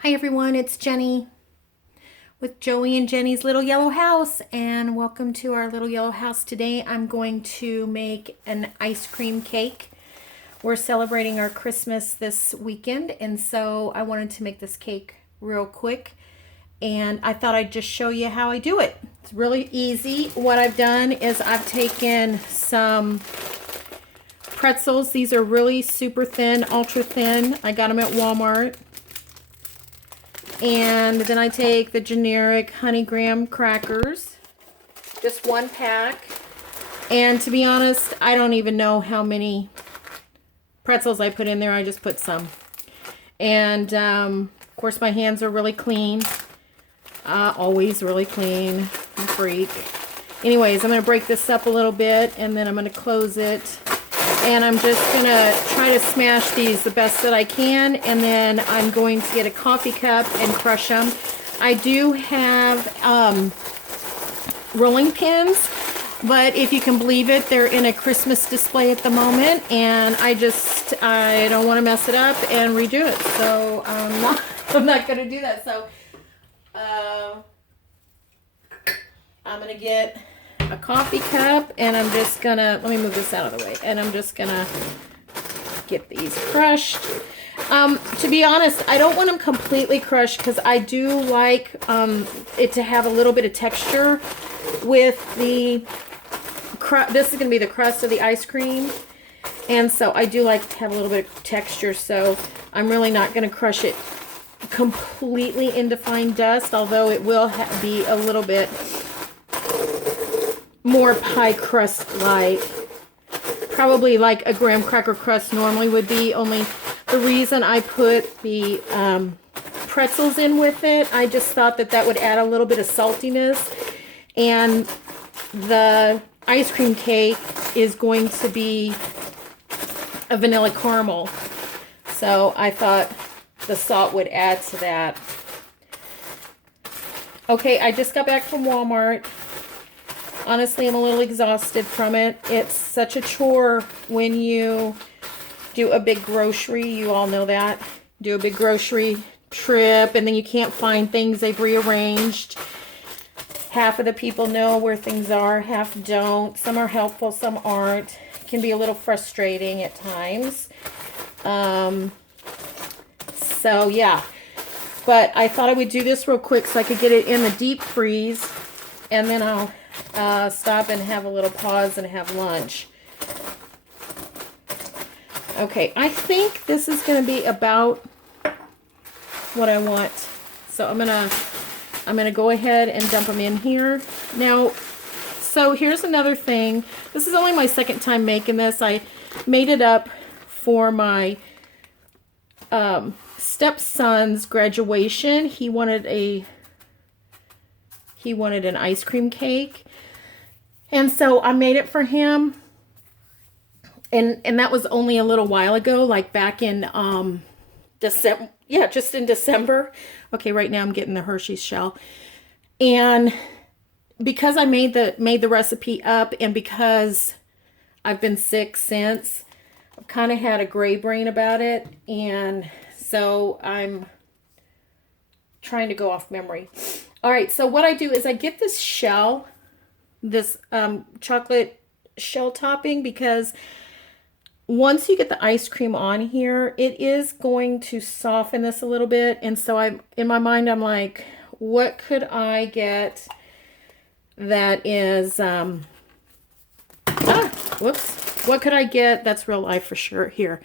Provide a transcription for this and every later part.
Hi everyone, it's Jenny with Joey and Jenny's Little Yellow House, and welcome to our Little Yellow House. Today I'm going to make an ice cream cake. We're celebrating our Christmas this weekend, and so I wanted to make this cake real quick, and I thought I'd just show you how I do it. It's really easy. What I've done is I've taken some pretzels. These are really super thin, ultra thin. I got them at Walmart. And then I take the generic honey graham crackers, just one pack. And to be honest, I don't even know how many pretzels I put in there. I just put some. And of course my hands are really clean. Always really clean. I'm a freak. Anyways, I'm going to break this up a little bit and then I'm going to close it. And I'm just going to try to smash these the best that I can. And then I'm going to get a coffee cup and crush them. I do have rolling pins, but if you can believe it, they're in a Christmas display at the moment. And I don't want to mess it up and redo it. So I'm not going to do that. So I'm going to get a coffee cup and I'm just gonna, let me move this out of the way, and I'm just gonna get these crushed. To be honest, I don't want them completely crushed because I do like it to have a little bit of texture with the this is gonna be the crust of the ice cream, and so I do like to have a little bit of texture, so I'm really not gonna crush it completely into fine dust, although it will be a little bit more pie crust like, probably like a graham cracker crust normally would be. Only the reason I put the pretzels in with it, I just thought that that would add a little bit of saltiness, and the ice cream cake is going to be a vanilla caramel, so I thought the salt would add to that. Okay, I just got back from Walmart. Honestly, I'm a little exhausted from it. It's such a chore when you do a big grocery. You all know that. Do a big grocery trip and then you can't find things. They've rearranged. Half of the people know where things are, half don't. Some are helpful, some aren't. It can be a little frustrating at times. So yeah. But I thought I would do this real quick so I could get it in the deep freeze, and then I'll stop and have a little pause and have lunch. Okay, I think this is going to be about what I want. So I'm gonna go ahead and dump them in here. Now, so here's another thing. This is only my second time making this. I made it up for my stepson's graduation. He wanted an ice cream cake. And so I made it for him. And that was only a little while ago, like back in December. Yeah, just in December. Okay, right now I'm getting the Hershey's shell. And because I made the recipe up, and because I've been sick since, I've kind of had a gray brain about it. And so I'm trying to go off memory. All right, so what I do is I get this shell, this chocolate shell topping, because once you get the ice cream on here, it is going to soften this a little bit. And so in my mind, I'm like, what could I get that is, what could I get? That's real life for sure here.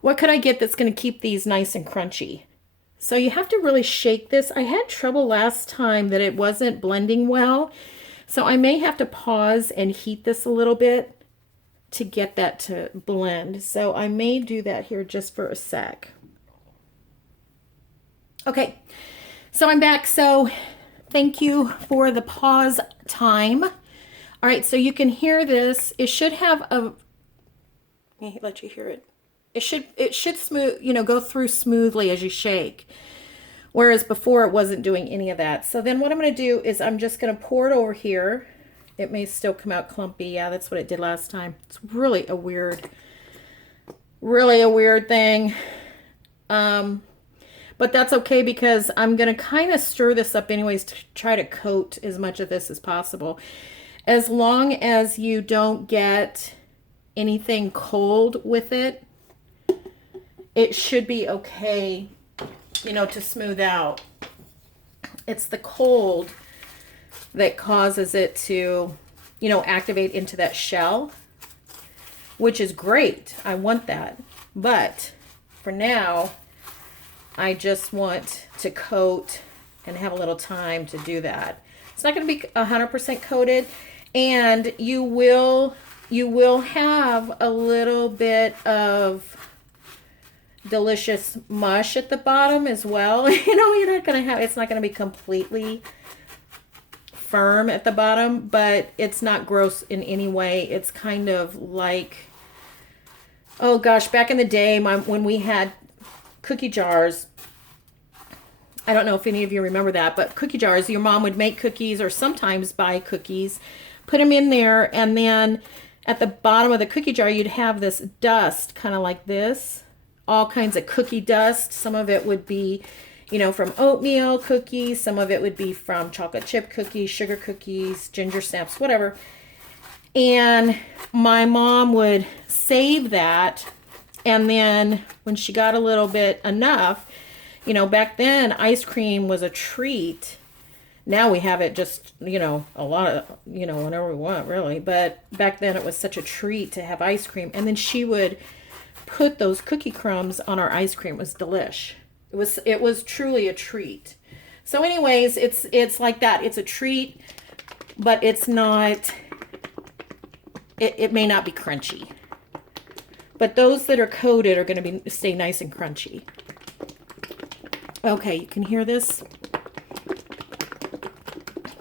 What could I get that's going to keep these nice and crunchy? So you have to really shake this. I had trouble last time that it wasn't blending well. So I may have to pause and heat this a little bit to get that to blend. So I may do that here just for a sec. Okay, so I'm back. So thank you for the pause time. All right, so you can hear this. It should have a, let me let you hear it. It should smooth, go through smoothly as you shake. Whereas before it wasn't doing any of that. So then what I'm going to do is I'm just going to pour it over here. It may still come out clumpy. Yeah, that's what it did last time. It's really a weird thing. But that's okay because I'm going to kind of stir this up anyways to try to coat as much of this as possible. As long as you don't get anything cold with it, it should be okay, you know, to smooth out. It's the cold that causes it to, you know, activate into that shell, which is great. I want that. But for now, I just want to coat and have a little time to do that. It's not going to be 100% coated, and you will have a little bit of delicious mush at the bottom as well. You know, you're not going to have, it's not going to be completely firm at the bottom, but it's not gross in any way. It's kind of like, oh gosh, back in the day, when we had cookie jars, I don't know if any of you remember that, but cookie jars, your mom would make cookies or sometimes buy cookies, put them in there, and then at the bottom of the cookie jar, you'd have this dust, kind of like this, all kinds of cookie dust. Some of it would be, you know, from oatmeal cookies. Some of it would be from chocolate chip cookies, sugar cookies, ginger snaps, whatever. And my mom would save that. And then when she got a little bit enough, you know, back then ice cream was a treat. Now we have it just, you know, a lot of, you know, whenever we want, really. But back then it was such a treat to have ice cream. And then she would put those cookie crumbs on our ice cream. It was delish. It was truly a treat. So anyways, it's like that. It's a treat, but it's not, it may not be crunchy. But those that are coated are going to stay nice and crunchy. Okay, you can hear this?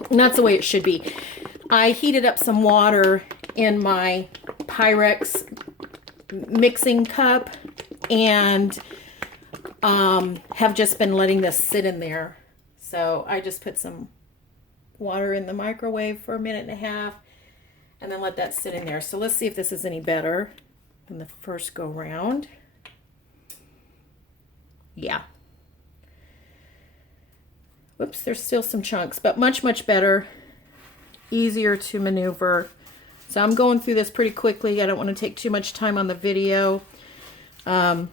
And that's the way it should be. I heated up some water in my Pyrex mixing cup and have just been letting this sit in there. So I just put some water in the microwave for 1.5 minutes and then let that sit in there. So let's see if this is any better than the first go round. Yeah. Whoops, there's still some chunks, but much, much better, easier to maneuver. So I'm going through this pretty quickly. I don't want to take too much time on the video. And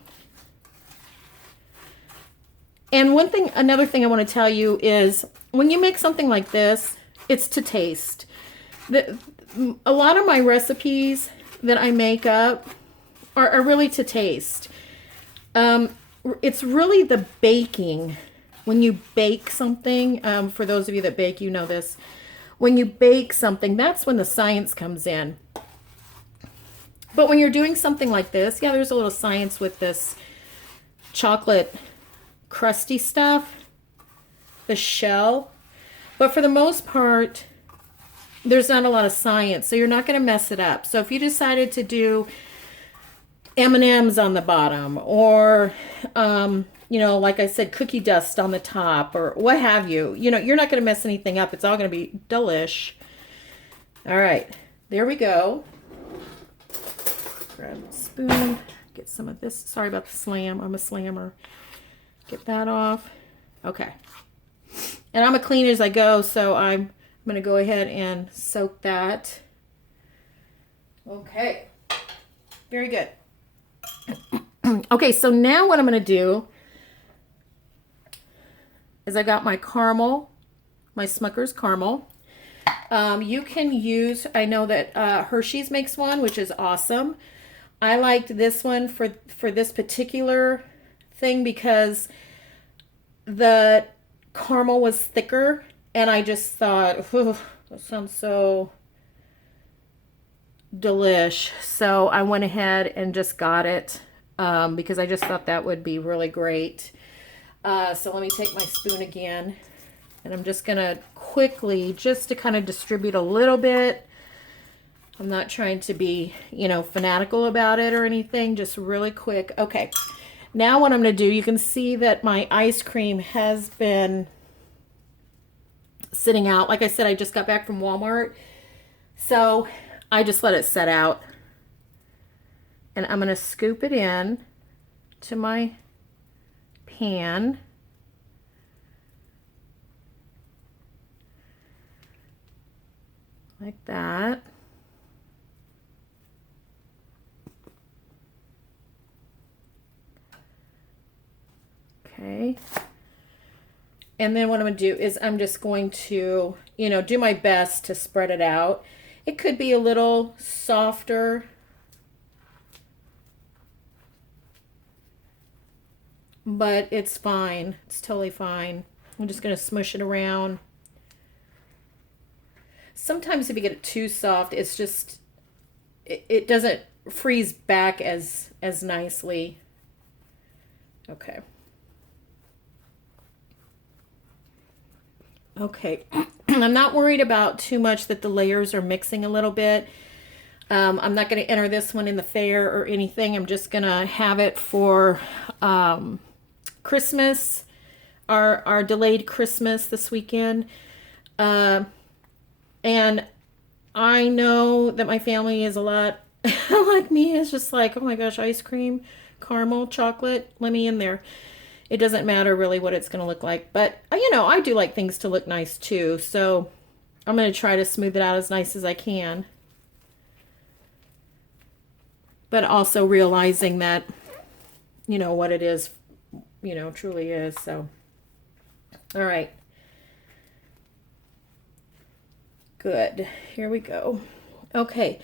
another thing I want to tell you is when you make something like this, it's to taste. A lot of my recipes that I make up are really to taste. It's really the baking. When you bake something, for those of you that bake, you know this. When you bake something, that's when the science comes in. But when you're doing something like this, yeah, there's a little science with this chocolate crusty stuff, the shell. But for the most part, there's not a lot of science, so you're not going to mess it up. So if you decided to do M&Ms on the bottom, or you know, like I said, cookie dust on the top, or what have you, you know, you're not going to mess anything up. It's all going to be delish. All right, there we go. Grab a spoon, get some of this. Sorry about the slam. I'm a slammer. Get that off. Okay. And I'm going to clean as I go, so I'm going to go ahead and soak that. Okay. Very good. Okay, so now what I'm going to do is I got my caramel, my Smucker's caramel. You can use, I know that Hershey's makes one, which is awesome. I liked this one for this particular thing because the caramel was thicker, and I just thought, that sounds so delish. So I went ahead and just got it because I just thought that would be really great. So let me take my spoon again, and I'm just going to quickly, just to kind of distribute a little bit. I'm not trying to be, you know, fanatical about it or anything, just really quick. Okay, now what I'm going to do, you can see that my ice cream has been sitting out. Like I said, I just got back from Walmart, so I just let it set out. And I'm going to scoop it in to my pan. like that. Okay. And then what I'm going to do is I'm just going to, you know, do my best to spread it out. It could be a little softer, but it's fine. It's totally fine. I'm just going to smush it around. Sometimes if you get it too soft, it's just, it doesn't freeze back as nicely. Okay. Okay, I'm not worried about too much that the layers are mixing a little bit. I'm not going to enter this one in the fair or anything. I'm just going to have it for Christmas, our delayed Christmas this weekend. And I know that my family is a lot like me. It's just like, oh my gosh, ice cream, caramel, chocolate, let me in there. It doesn't matter really what it's going to look like. But, you know, I do like things to look nice too. So I'm going to try to smooth it out as nice as I can. But also realizing that, you know, what it is, you know, truly is. So, all right. Good. Here we go. Okay.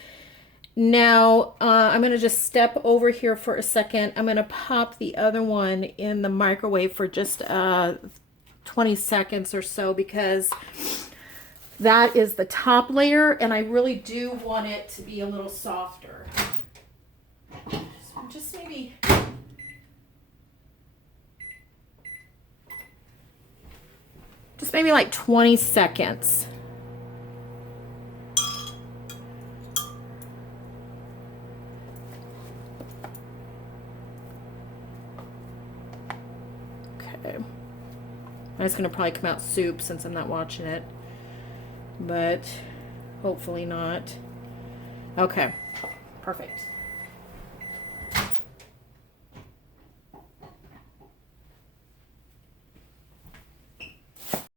Now, I'm going to just step over here for a second. I'm going to pop the other one in the microwave for just 20 seconds or so because that is the top layer and I really do want it to be a little softer. Just maybe like 20 seconds. It's going to probably come out soup since I'm not watching it, but hopefully not. Okay, perfect.